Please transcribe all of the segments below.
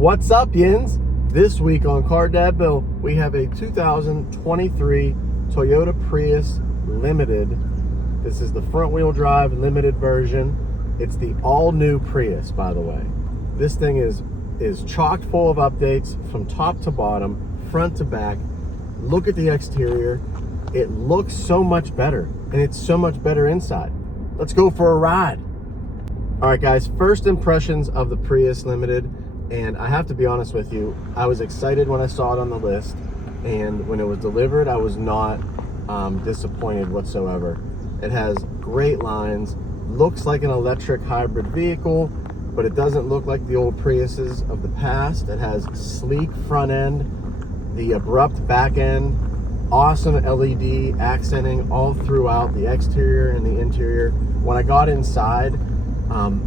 What's up, Yins? This week on Car Dad Bill, we have a 2023 Toyota Prius Limited. This is the front-wheel drive limited version. It's the all-new Prius, by the way. This thing is chock full of updates from top to bottom, front to back. Look at the exterior. It looks so much better, and it's so much better inside. Let's go for a ride. All right, guys, first impressions of the Prius Limited. And I have to be honest with you, I was excited when I saw it on the list, and when it was delivered, I was not disappointed whatsoever. It has great lines, looks like an electric hybrid vehicle, but it doesn't look like the old Priuses of the past. It has sleek front end, the abrupt back end, awesome LED accenting all throughout the exterior and the interior. When I got inside,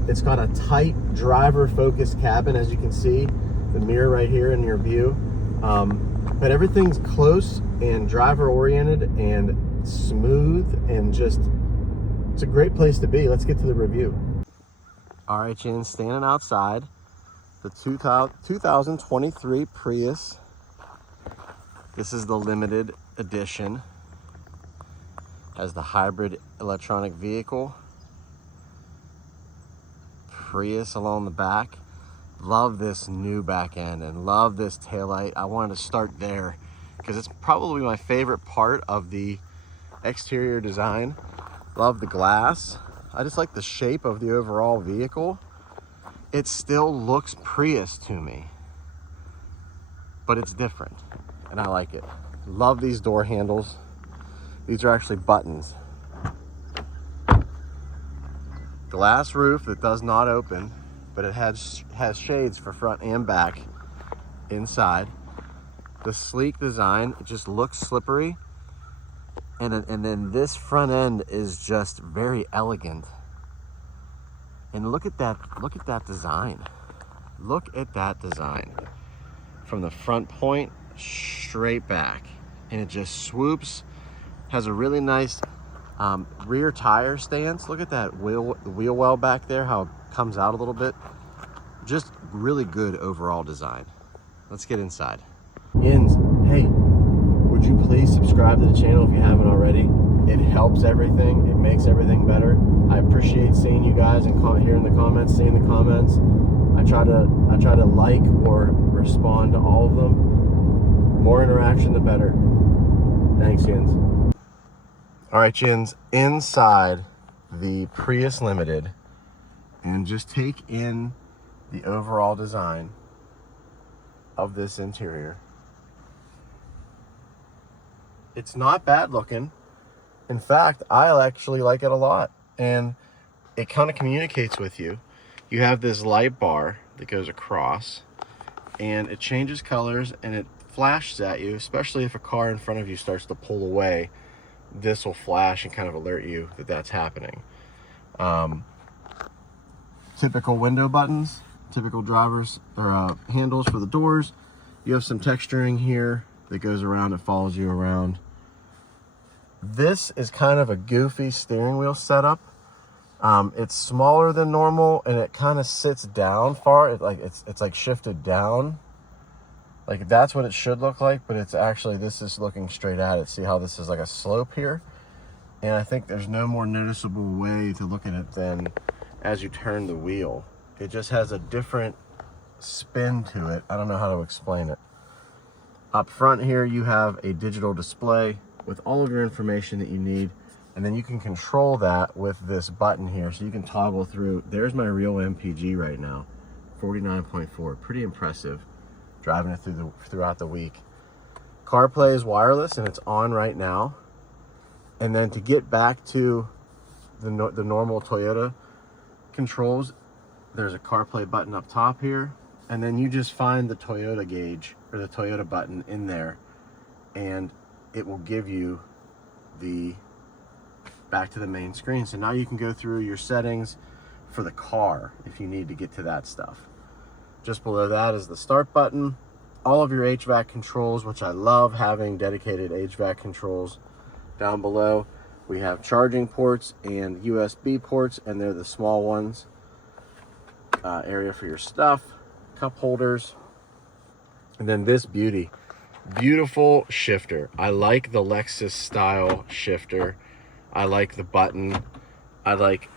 it's got a tight driver focused cabin, as you can see, the mirror right here in your view. But everything's close and driver oriented and smooth, and just, it's a great place to be. Let's get to the review. All right, Jen, standing outside the 2023 Prius. This is the limited edition. Has the hybrid electronic vehicle. Prius along the back. Love this new back end and love this taillight. I wanted to start there because it's probably my favorite part of the exterior design. Love the glass. I just like the shape of the overall vehicle. It still looks Prius to me, but it's different and I like it. Love these door handles. These are actually buttons. Glass roof that does not open, but it has shades for front and back inside. The sleek design, it just looks slippery, and then this front end is just very elegant. And look at that design. Look at that design from the front point straight back, and it just swoops. Has a really nice rear tire stance. Look at that wheel well back there, how it comes out a little bit. Just really good overall design. Let's get inside. Yins, hey, would you please subscribe to the channel if you haven't already? It helps everything. It makes everything better. I appreciate seeing you guys and hearing the comments, seeing the comments. I try to like or respond to all of them. More interaction, the better. Thanks, Yins. All right, Jins, inside the Prius Limited, and just take in the overall design of this interior. It's not bad looking. In fact, I actually like it a lot, and it kind of communicates with you. You have this light bar that goes across, and it changes colors, and it flashes at you, especially if a car in front of you starts to pull away. This will flash and kind of alert you that that's happening. Typical window buttons, typical drivers or handles for the doors. You have some texturing here that goes around, it follows you around. This is kind of a goofy steering wheel setup. It's smaller than normal, and it kind of sits down far. It's like shifted down. Like that's what it should look like, but it's actually, this is looking straight at it. See how this is like a slope here? And I think there's no more noticeable way to look at it than as you turn the wheel. It just has a different spin to it. I don't know how to explain it. Up front here, you have a digital display with all of your information that you need. And then you can control that with this button here. So you can toggle through. There's my real MPG right now, 49.4, pretty impressive. Driving it throughout the week. CarPlay is wireless and it's on right now. And then to get back to the normal Toyota controls, there's a CarPlay button up top here, and then you just find the Toyota gauge or the Toyota button in there, and it will give you the back to the main screen. So now you can go through your settings for the car if you need to get to that stuff. Just below that is the start button. All of your HVAC controls, which I love having dedicated HVAC controls. Down below, we have charging ports and USB ports, and they're the small ones. Area for your stuff, cup holders, And then this beauty, beautiful shifter. I like the Lexus style shifter. I like the button. I like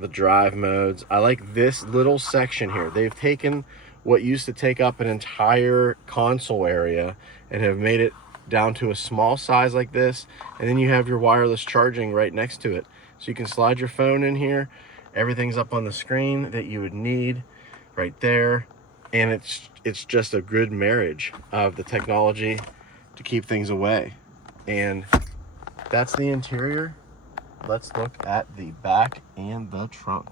the drive modes. I like this little section here. They've taken what used to take up an entire console area and have made it down to a small size like this, and then you have your wireless charging right next to it. So you can slide your phone in here. Everything's up on the screen that you would need right there. And it's just a good marriage of the technology to keep things away. And that's the interior. Let's look at the back and the trunk.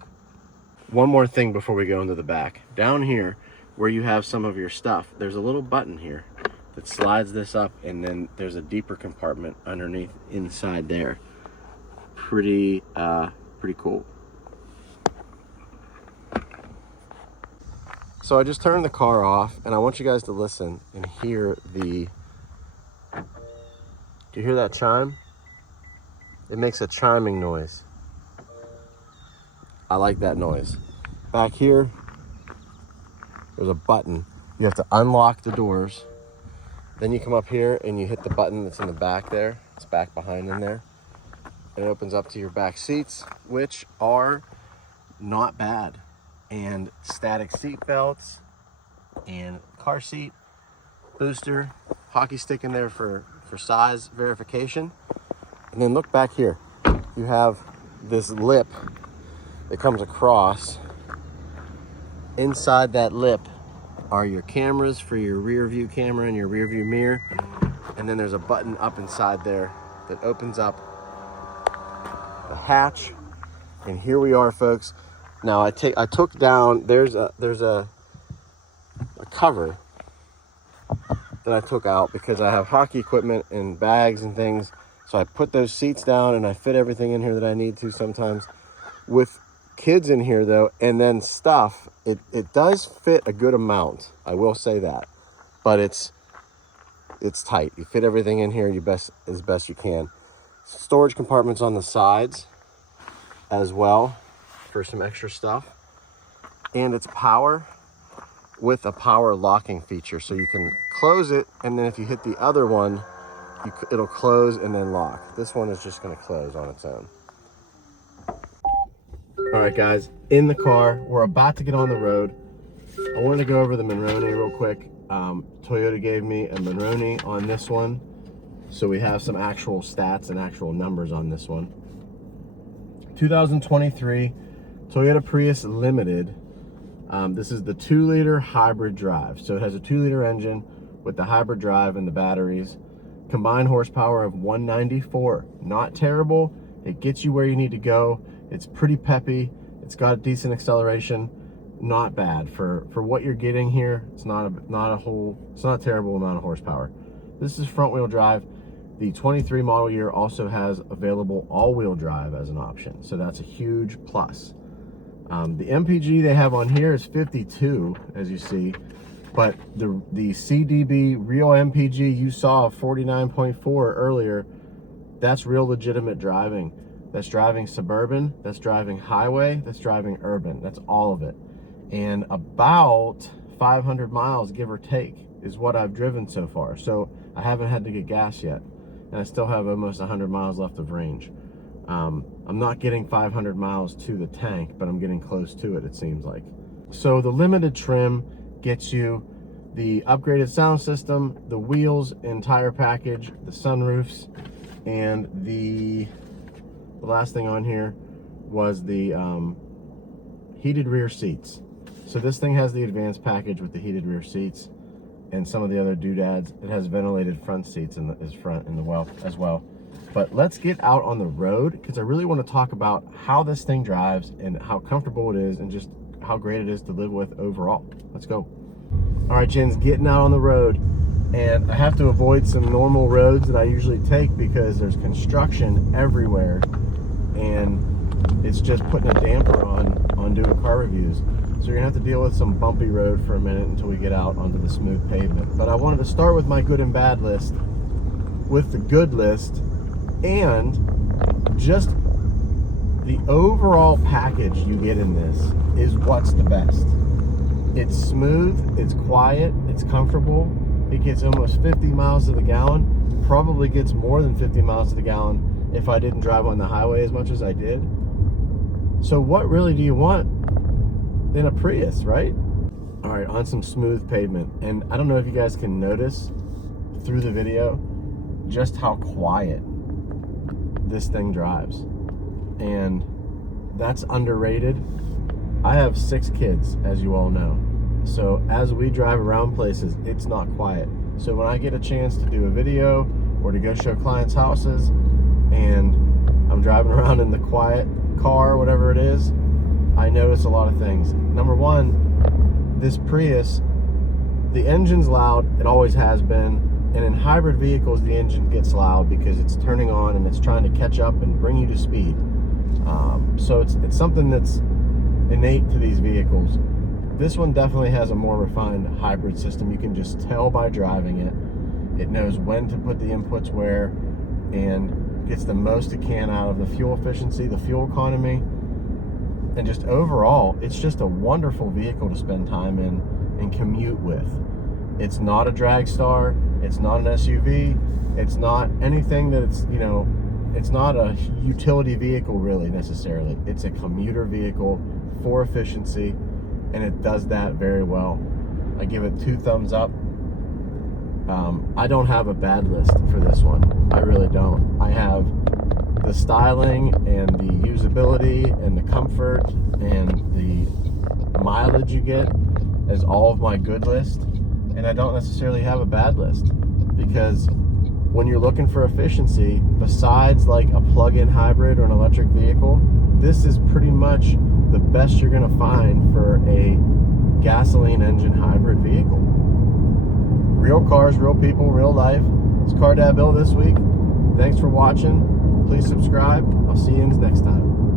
One more thing before we go into the back. Down here, where you have some of your stuff, there's a little button here that slides this up, and then there's a deeper compartment underneath inside there. Pretty cool. So I just turned the car off, and I want you guys to listen and hear the, do you hear that chime? It makes a chiming noise. I like that noise. Back here, there's a button. You have to unlock the doors. Then you come up here and you hit the button that's in the back there. It's back behind in there. And it opens up to your back seats, which are not bad. And static seat belts and car seat booster, hockey stick in there for size verification. And then look back here. You have this lip that comes across. Inside that lip are your cameras for your rear view camera and your rear view mirror. And then there's a button up inside there that opens up the hatch. And here we are, folks. Now I took down, there's a cover that I took out because I have hockey equipment and bags and things. So I put those seats down and I fit everything in here that I need to sometimes. With kids in here though, and then stuff, it does fit a good amount. I will say that, but it's tight. You fit everything in here as best you can. Storage compartments on the sides as well for some extra stuff, and it's power with a power locking feature, so you can close it, and then if you hit the other one, it'll close and then lock. This one is just going to close on its own. All right, guys, in the car, we're about to get on the road. I wanted to go over the Monroney real quick. Toyota gave me a Monroney on this one, so we have some actual stats and actual numbers on this one. 2023 Toyota Prius Limited. This is the 2-liter hybrid drive. So it has a 2-liter engine with the hybrid drive and the batteries. Combined horsepower of 194. Not terrible. It gets you where you need to go. It's pretty peppy. It's got a decent acceleration. Not bad for what you're getting here. It's not a terrible amount of horsepower. This is front wheel drive. The 23 model year also has available all-wheel drive as an option. So that's a huge plus. The MPG they have on here is 52, as you see, but the CDB real MPG you saw 49.4 earlier, that's real legitimate driving. That's driving suburban, that's driving highway, that's driving urban. That's all of it. And about 500 miles, give or take, is what I've driven so far. So I haven't had to get gas yet, and I still have almost 100 miles left of range. I'm not getting 500 miles to the tank, but I'm getting close to it, it seems like. So the limited trim gets you the upgraded sound system, the wheels and tire package, the sunroofs, and the last thing on here was the heated rear seats. So this thing has the advanced package with the heated rear seats and some of the other doodads. It has ventilated front seats in the front in the well as well. But let's get out on the road, because I really want to talk about how this thing drives and how comfortable it is and just how great it is to live with overall. Let's go. All right, Jen's getting out on the road, and I have to avoid some normal roads that I usually take because there's construction everywhere, and it's just putting a damper on doing car reviews. So you're gonna have to deal with some bumpy road for a minute until we get out onto the smooth pavement. But I wanted to start with my good and bad list, with the good list, and just the overall package you get in this is what's the best. It's smooth, it's quiet, it's comfortable, It gets almost 50 miles to the gallon. Probably gets more than 50 miles to the gallon if I didn't drive on the highway as much as I did. So what really do you want in a Prius, right? All right, on some smooth pavement. And I don't know if you guys can notice through the video just how quiet this thing drives. And that's underrated. I have 6 kids, as you all know. So as we drive around places, it's not quiet. So when I get a chance to do a video or to go show clients houses and I'm driving around in the quiet car, whatever it is, I notice a lot of things. Number one, this Prius, the engine's loud. It always has been. And in hybrid vehicles, the engine gets loud because it's turning on and it's trying to catch up and bring you to speed. So it's something that's innate to these vehicles. This one definitely has a more refined hybrid system. You can just tell by driving it. It knows when to put the inputs where and gets the most it can out of the fuel efficiency, the fuel economy, and just overall, it's just a wonderful vehicle to spend time in and commute with. It's not a drag star. It's not an SUV. It's not anything that it's, it's not a utility vehicle really necessarily. It's a commuter vehicle for efficiency, and it does that very well. I give it 2 thumbs up. I don't have a bad list for this one. I really don't. I have the styling and the usability and the comfort and the mileage you get as all of my good list. And I don't necessarily have a bad list, because when you're looking for efficiency, besides like a plug-in hybrid or an electric vehicle, this is pretty much the best you're going to find for a gasoline engine hybrid vehicle. Real cars, real people, real life. It's Car Dad Bill this week. Thanks for watching. Please subscribe. I'll see you next time.